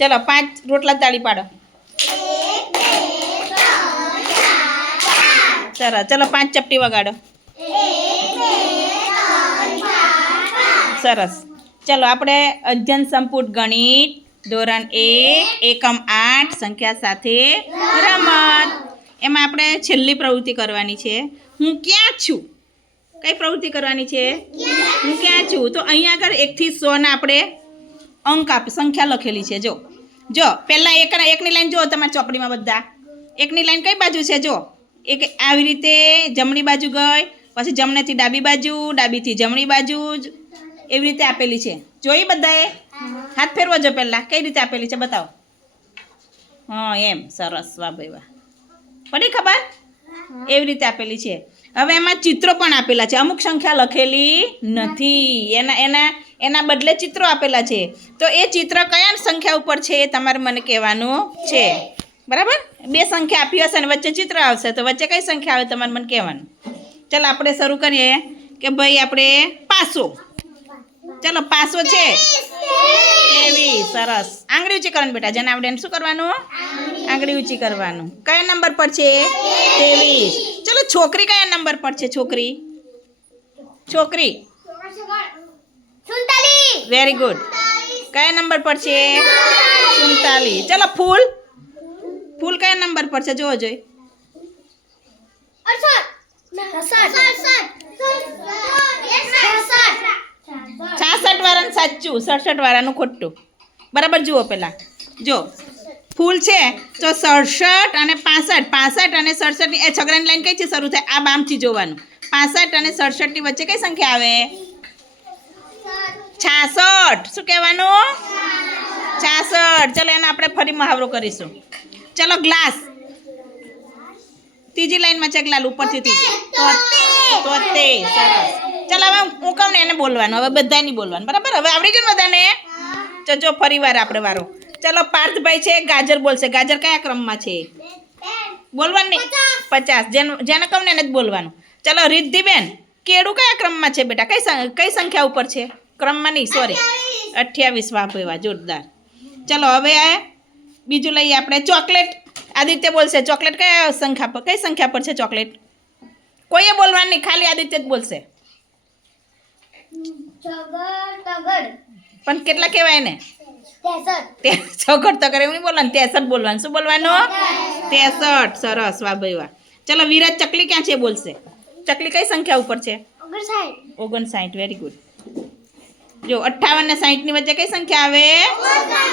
ચલો 5 રોટલા તાળી પાડો. સરસ. ચલો 5 ચપટી વગાડો. સરસ. ચલો આપણે અધ્યયન સંપુટ ગણિત ધોરણ 1 એકમ 8 સંખ્યા સાથે રમત. એમાં આપણે છેલ્લી પ્રવૃત્તિ કરવાની છે. હું ક્યાં છું? કઈ પ્રવૃત્તિ કરવાની છે? હું ક્યાં છું. તો અહીંયા આગળ 1 થી 100 ના આપણે અંક સંખ્યા લખેલી છે. જો પહેલાં એકની લાઈન જુઓ તમારી ચોપડીમાં બધા. એકની લાઈન કઈ બાજુ છે? જો એક આવી રીતે જમણી બાજુ ગઈ, પછી જમણેથી ડાબી બાજુ, ડાબીથી જમણી બાજુ એવી રીતે આપેલી છે. જોઈ બધાએ? હાથ ફેરવો જો પહેલાં. કઈ રીતે આપેલી છે બતાવો. હા એમ. સરસ. વાહ ભાઈ વાહ. પડી ખબર? એવી રીતે આપેલી છે. હવે એમાં ચિત્રો પણ આપેલા છે. અમુક સંખ્યા લખેલી નથી. એના બદલે ચિત્રો આપેલા છે. તો એ ચિત્ર કયા સંખ્યા ઉપર છે એ તમારે મને કહેવાનું છે. બરાબર? 2 સંખ્યા આપી હશે અને વચ્ચે ચિત્ર આવશે, તો વચ્ચે કઈ સંખ્યા આવે તમારે મને કહેવાનું. ચાલો આપણે શરૂ કરીએ કે ભાઈ આપણે 500. ચલો 500 છે 23. સરસ. આંગળી ઊંચી કરવાની બેટા. જેને આવડે એને શું કરવાનું? આંગળી ઊંચી કરવાનું. કયા નંબર પર છે? 23. ચલો છોકરી કયા નંબર પર છે? છોકરી વેરી ગુડ. કયા નંબર પર છે? 47. ચલો ફૂલ કયા નંબર પર છે? જોવો જોઈ. 66 વાળાનું સાચું, 67 વાળાનું ખોટું. બરાબર જુઓ પહેલાં. જો ફૂલ છે તો 67 અને 65. 65 અને 67 ની એ છગડાની લાઈન કઈથી શરૂ થાય? આ બામથી જોવાનું. 65 અને 67 ની વચ્ચે કઈ સંખ્યા આવે? 66. શું કહેવાનું? 66. ચલો એને આપણે ફરી મહાવરો કરીશું. ચલો ગ્લાસ. ત્રીજી લાઈનમાં છે ગ્લાસ, ઉપરથી ત્રીજી. 73. સરસ. ચાલો હવે હું કહું ને એને બોલવાનું. હવે બધા નહીં બોલવાનું. બરાબર? હવે આવડી ગયું બધાને? જો ફરી વાર આપણે વારો. ચલો પાર્થભાઈ છે ગાજર બોલશે. ગાજર કયા ક્રમમાં છે? બોલવાનું નહીં. 50. જેને કહું ને એને જ બોલવાનું. ચલો રિદ્ધિબેન કેળું કયા ક્રમમાં છે બેટા? કઈ સંખ્યા ઉપર છે? ક્રમમાં નહીં, સોરી. 28. વાહ ભાઈ વાહ, જોરદાર. ચલો હવે બીજું લઈએ આપણે. ચોકલેટ. આદિત્ય બોલશે. ચોકલેટ કઈ સંખ્યા પર છે ચોકલેટ? કોઈએ બોલવાનું નહીં, ખાલી આદિત્ય જ બોલશે. પણ કેટલા કહેવાય ને? 63 એવું નહીં બોલવાનું, 63 બોલવાનું. શું બોલવાનું? 63. સરસ. વાહ ભાઈ વાહ. ચલો વિરાજ ચકલી ક્યાં છે બોલશે. ચકલી કઈ સંખ્યા ઉપર છે? 59. Very good. જો 58 ને 60 ની વચ્ચે કઈ સંખ્યા આવે?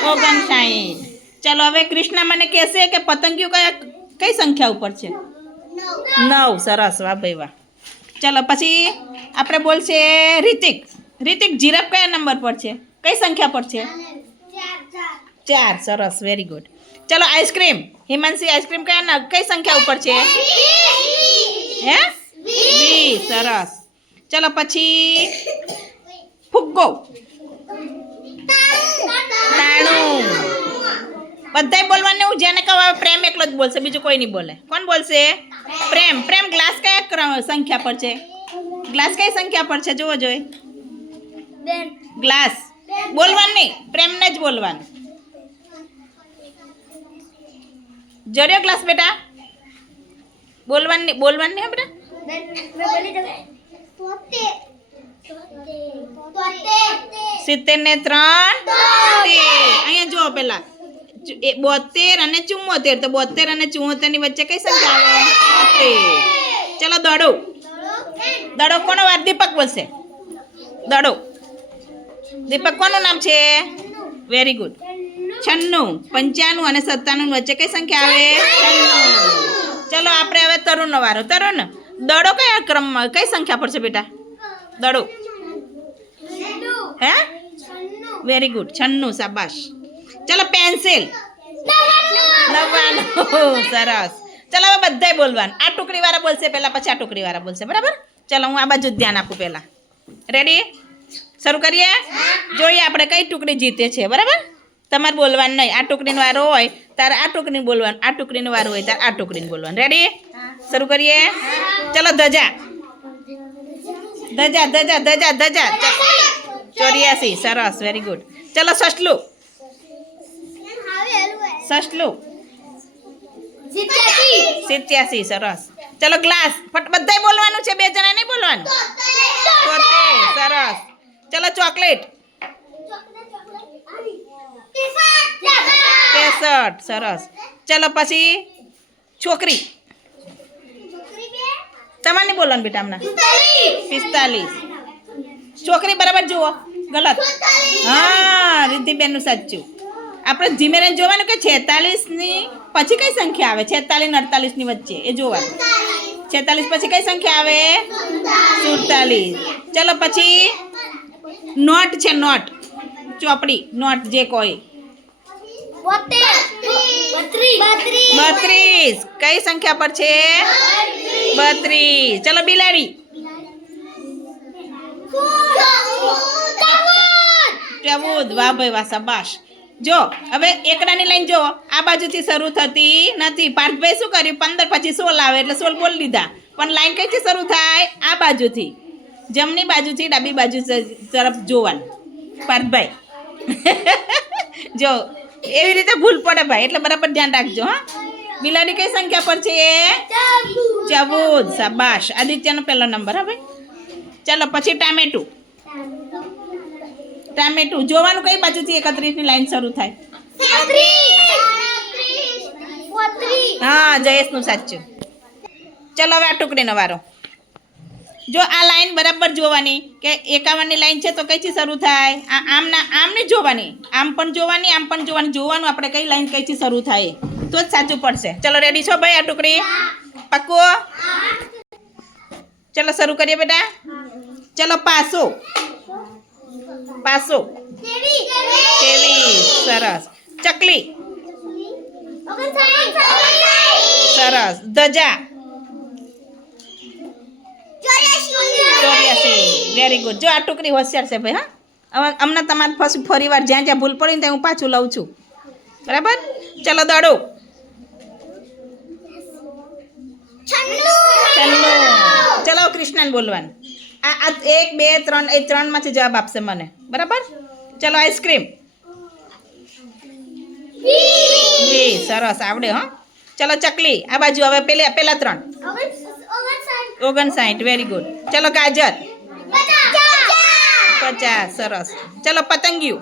59. ચલો હવે કૃષ્ણા મને કહેશે કે પતંગિયું કઈ સંખ્યા ઉપર છે? 9. સરસ. વાહ ભાઈ વાહ. ચલો પછી આપણે બોલશે રિતિક. જીરાફ કયા નંબર પર છે? કઈ સંખ્યા પર છે? 4. સરસ. Very good. ચલો આઈસ્ક્રીમ. હિમાંશી આઈસ્ક્રીમ કઈ સંખ્યા ઉપર છે? હે 20. સરસ. ચલો પછી ફુગ્ગો. 93. બધાય બોલવાનું. હું જેને કહું પ્રેમ એકલો જ બોલશે, બીજું કોઈ નહીં બોલે. કોણ બોલશે? પ્રેમ. ગ્લાસ કયા સંખ્યા પર છે? ગ્લાસ કઈ સંખ્યા પર છે? જોવો જોઈ. ગ્લાસ બોલવાનું નહીં, પ્રેમને જ બોલવાનું. જડ્યો ગ્લાસ બેટા? બોલવાનું નહીં હા બેટા. 70 ને 3 અહીંયા જુઓ પેલા. 72 અને 74. તો 72 અને 74 ની વચ્ચે કઈ સંખ્યા આવે? 73. ચલો દડો કોનો વાર? દીપક બોલશે. દડો. દીપક કોનું નામ છે? Very good. 96. 95 અને 97 વચ્ચે કઈ સંખ્યા આવે? 96. ચલો આપણે હવે તરુણનો વારો. તરુણ દડો કયા ક્રમમાં કઈ સંખ્યા પર છે બેટા? દડો હે? Very good. 96. શાબાશ. ચલો પેન્સિલ. 99. સરસ. ચલો હવે બધાય બોલવાનું. આ ટુકડી વાળા બોલશે પહેલા, પછી આ ટુકડી વાળા બોલશે. બરાબર? ચલો હું આ બાજુ ધ્યાન આપું પહેલા. રેડી? શરૂ કરીએ. જોઈએ આપણે કઈ ટુકડી જીતે છે. બરાબર? તમારે બોલવાનું નહીં. આ ટુકડીનો વારો હોય તારે આ ટુકડીને બોલવાનું, આ ટુકડીનો વારો હોય તારે આ ટુકડીને બોલવાનું. રેડી? શરૂ કરીએ. ચલો ધજા. 84. સરસ. Very good. ચલો સસલું. સસલું 87 સરસ. ચલો ગ્લાસ બધાય બોલવાનું છે, 2 જણા નહીં બોલવાનું. 73 સરસ. ચલો ચોકલેટ 63 સરસ. ચલો પછી છોકરી તમારે નહીં બોલવાનું બેટા હમણાં. 45 છોકરી બરાબર જુઓ, ગલત. હા રિદ્ધિબેનનું સાચું. આપણે ધીમે રહીને જોવાનું કે 46ની પછી કઈ સંખ્યા આવે, 46 ને 48ની વચ્ચે એ જોવાનું. 46 પછી કઈ સંખ્યા આવે? 47. ચલો પછી નોટ છે, નોટ ચોપડી, નોટ જે કોઈ 32 કઈ સંખ્યા પર છે? 32. ચલો બિલાડી 14. વાહ ભાઈ વાહ, શાબાશ. જો હવે એકડાની લાઈન જો આ બાજુથી શરૂ થતી નથી. પાર્થભાઈ શું કર્યું? 15 પછી 16 આવે એટલે 16 બોલી લીધા. પણ લાઈન કઈથી શરૂ થાય? આ બાજુથી, જમણી બાજુથી ડાબી બાજુ તરફ જોવાનું પાર્થભાઈ. જો એવી રીતે ભૂલ પડે ભાઈ, એટલે બરાબર ધ્યાન રાખજો. હા બિલાડી કઈ સંખ્યા પર છે? 14. શાબાશ. આદિત્યનો પહેલો નંબર. હા ભાઈ. ચાલો પછી ટામેટું. ટામેટું જોવાનું કઈ બાજુથી 31ની લાઈન શરૂ થાય? હા જયેશનું સાચું. ચલો હવે આ ટુકડીનો વારો. જો આ લાઈન બરાબર જોવાની કે 51ની લાઈન છે તો કઈથી શરૂ થાય? આમ નહીં જોવાની, આમ પણ જોવાની, આમ પણ જોવાની. જોવાનું આપણે કઈ લાઈન કઈથી શરૂ થાય તો જ સાચું પડશે. ચલો રેડી છો ભાઈ? આ ટુકડી પક્કો? ચલો શરૂ કરીએ બેટા. ચલો પાસો 23 સરસ. ચકલી સરસ. ધજા 84 વેરી ગુડ. જો આ ટુકડી હોશિયાર છે ભાઈ. હા હવે હમણાં તમારે ફરી વાર જ્યાં જ્યાં ભૂલ પડી ને ત્યાં હું પાછું લઉં છું, બરાબર? ચલો દડો 96. ચલો કૃષ્ણને બોલવાનું. આ 1 2 3 એ 3માંથી જવાબ આપશે મને, બરાબર? ચલો આઈસ્ક્રીમ 20 સરસ આવડે. હા ચલો ચકલી આ બાજુ. હવે પેલા 3 59 વેરી ગુડ. ચલો ગાજર 50 સરસ. ચલો પતંગિયું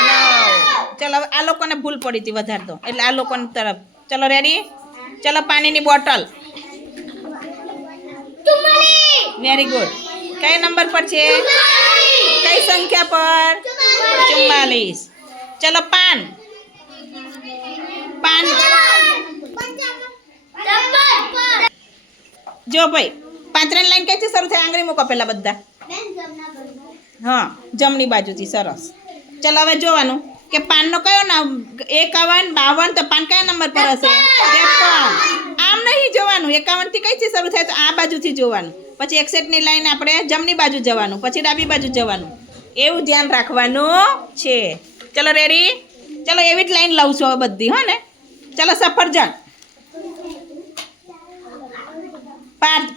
9. ચલો આ લોકોને ભૂલ પડી હતી વધારે તો, એટલે આ લોકોની તરફ. ચલો રેડી. ચલો પાણીની બોટલ વેરી ગુડ. કઈ નંબર પર છે? કઈ સંખ્યા પર? 44. ચલો પાન જો ભાઈ 5ની લાઈન કઈથી શરૂ થાય? આંગળી મૂકો પેલા બધા. હા જમણી બાજુથી. સરસ. ચલો હવે જોવાનું કે પાનનો કયો નામ? 51 52. તો પાન કયા નંબર પર હશે? 53. આમ નહીં જોવાનું. 51 થી કઈથી શરૂ થાય? તો આ બાજુથી જોવાનું. પછી 61ની લાઈન આપણે જમણી બાજુ જવાનું, પછી ડાબી બાજુ જવાનું. એવું ધ્યાન રાખવાનું છે. ચલો રેડી. ચલો એવી જ લાઈન લઉં છું હવે બધી. હો ને. ચલો સફરજન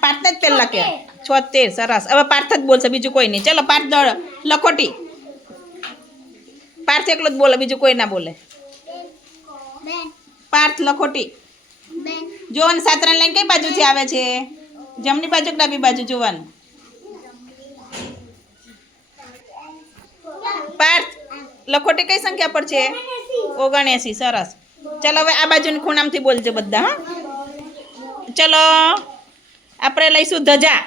પાર્થને જ પહેલા કે 76 સરસ. હવે પાર્થ જ બોલશે, બીજું કોઈ નહીં. ચલો પાર્થ લખોટી. પાર્થ એકલો જ બોલે, બીજું કોઈ ના બોલે. પાર્થ લખોટી. જોવાનું 7ની લાઈન કઈ બાજુથી આવે છે? જમણી બાજુ કે ડાબી બાજુ જોવાનું? પાર્થ લખોટી કઈ સંખ્યા પર છે? 79 સરસ. ચલો હવે આ બાજુની ખૂણામાંથી બોલજો બધા. હા ચલો આપણે લઈશું ધજા.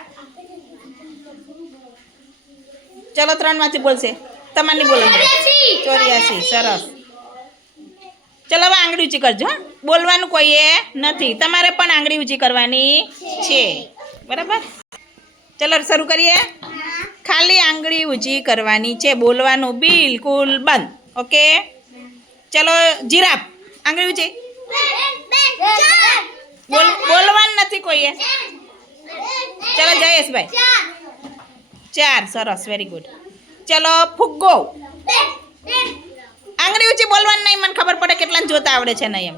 ચલો 3માંથી બોલશે. તમારે બોલો 84 સરસ. ચલો હવે આંગળી ઊંચી કરજો. હા બોલવાનું કોઈએ નથી, તમારે પણ આંગળી ઊંચી કરવાની છે, બરાબર? ચલો શરૂ કરીએ. ખાલી આંગળી ઊંચી કરવાની છે, બોલવાનું બિલકુલ બંધ. ઓકે ચલો જીરાફ. આંગળી ઊંચી. બોલવાનું નથી કોઈએ. ચલો જયેશભાઈ 4 સરસ વેરી ગુડ. ચલો ફુગ્ગો. આંગળી ઊંચી બોલવાનું નહીં, મને ખબર પડે કેટલાને જોતા આવડે છે નહીં એમ.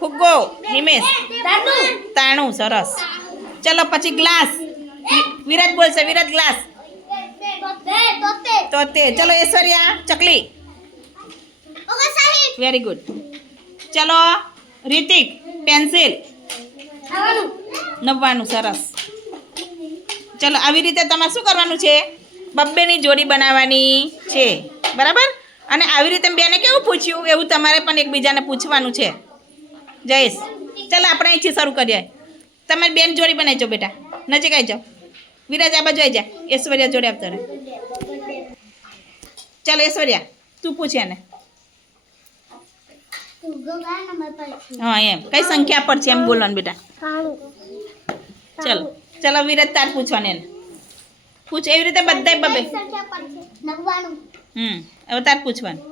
ફુગ્ગો હિમેશ 93 સરસ. ચલો પછી ગ્લાસ. વિરાટ બોલશે. વિરાટ ગ્લાસ 73. ચલો ઐશ્વર્યા ચકલી. Very good. ચલો રિતિક પેન્સિલ. 99. સરસ. ચલો આવી રીતે તમારે શું કરવાનું છે? બબ્બેની જોડી બનાવવાની છે, બરાબર? અને આવી રીતે બેને કેવું પૂછ્યું એવું તમારે પણ એકબીજાને પૂછવાનું છે. જયેશ, ચાલો આપણે અહીંથી શરૂ કરીએ. તમે બેન જોડી બનાવજો બેટા, નજીક આવી જાઓ. વિરાજ આ બાજુ આવી જા. ઐશ્વર્યા જોડે આપતો રહે. ચાલો ઐશ્વર્યા તું પૂછે ને. હા એમ કઈ સંખ્યા પર છે એમ બોલવાનું બેટા. ચલો ચલો વિરાજ તાર પૂછવાનું એને. પૂછ એવી રીતે બધાય બબે. હવે તાર પૂછવાનું.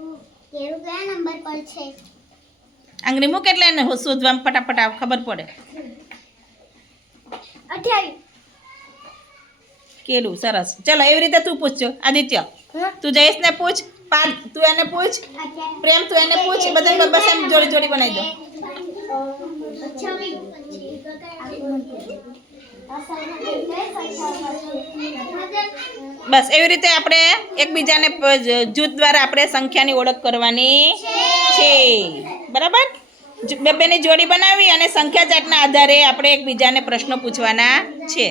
આંગળી મૂક એટલે એને શોધવામાં ફટાફટ ખબર પડે. કેલું સરસ. ચલો એવી રીતે તું પૂછજો. આદિત્ય તું જયેશને પૂછ. તું એને પૂછ. પ્રેમ તું એને પૂછ. બધા બસ એમ જોડી જોડી બનાવી દો. બસ એવી રીતે આપણે એકબીજાને જૂથ દ્વારા આપણે સંખ્યાની ઓળખ કરવાની છે, બરાબર? બેની જોડી બનાવી અને સંખ્યા ચાર્ટના આધારે આપણે એકબીજાને પ્રશ્નો પૂછવાના છે.